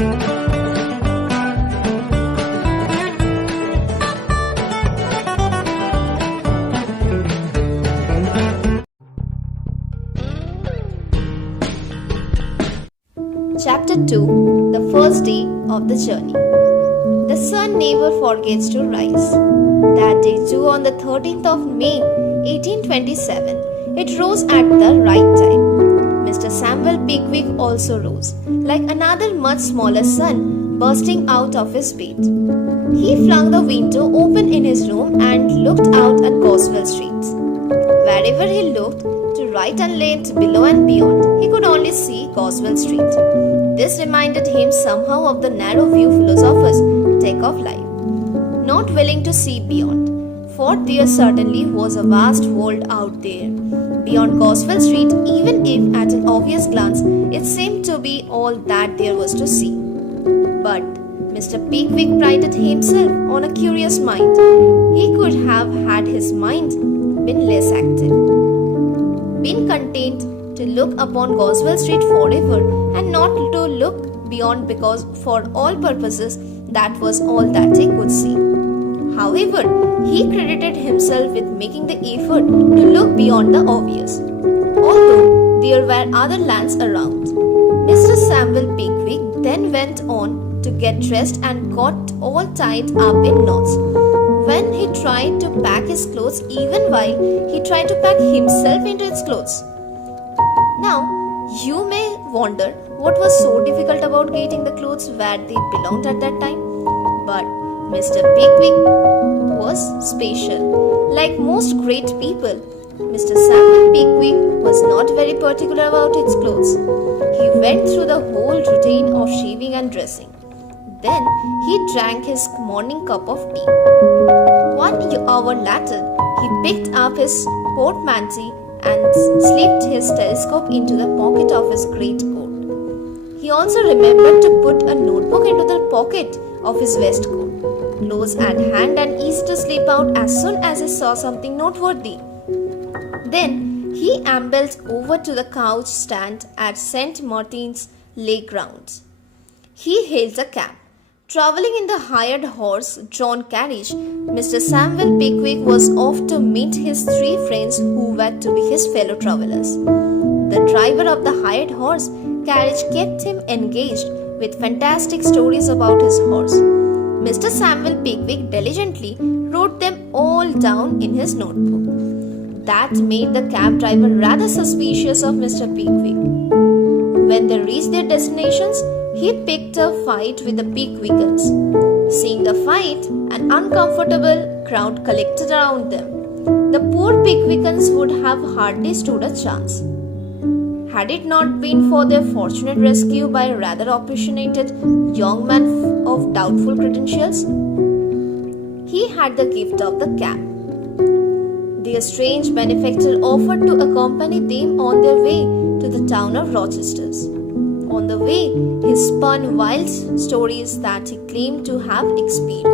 Chapter 2. The first day of the journey. The sun never forgets to rise. That day too, on the 13th of May 1827, it rose at the right time. Mr. Samuel Pickwick also rose, like another much smaller sun bursting out of his bed. He flung the window open in his room and looked out at Goswell Street. Wherever he looked, to right and left, below and beyond, he could only see Goswell Street. This reminded him somehow of the narrow view philosophers take of life, not willing to see beyond, for there certainly was a vast world out there, beyond Goswell Street, even if at an obvious glance it seemed to be all that there was to see. But Mr. Pickwick prided himself on a curious mind. He could have had his mind been less active, been content to look upon Goswell Street forever and not to look beyond, because for all purposes that was all that he could see. However, he credited himself with making the effort to look beyond the obvious, although there were other lands around. Mr. Samuel Pickwick then went on to get dressed and got all tied up in knots. When he tried to pack his clothes, even while he tried to pack himself into his clothes. Now, you may wonder what was so difficult about getting the clothes where they belonged at that time. But Mr. Pickwick was special. Like most great people, Mr. Samuel Pickwick was not very particular about his clothes. He went through the whole routine of shaving and dressing. Then he drank his morning cup of tea. 1 hour later, he picked up his portmanteau and slipped his telescope into the pocket of his greatcoat. He also remembered to put a notebook into the pocket of his waistcoat, close at hand and easy to slip out as soon as he saw something noteworthy. Then he ambled over to the couch stand at St. Martin's Lake Grounds. He hailed a cab. Travelling in the hired horse-drawn carriage, Mr. Samuel Pickwick was off to meet his 3 friends who were to be his fellow travellers. The driver of the hired horse carriage kept him engaged with fantastic stories about his horse. Mr. Samuel Pickwick diligently wrote them all down in his notebook. That made the cab driver rather suspicious of Mr. Pickwick. When they reached their destinations, he picked a fight with the Pickwickers. Seeing the fight, an uncomfortable crowd collected around them. The poor Pickwickers would have hardly stood a chance, had it not been for their fortunate rescue by a rather opinionated young man of doubtful credentials. He had the gift of the cab. Their strange benefactor offered to accompany them on their way to the town of Rochester. On the way, he spun wild stories that he claimed to have experienced.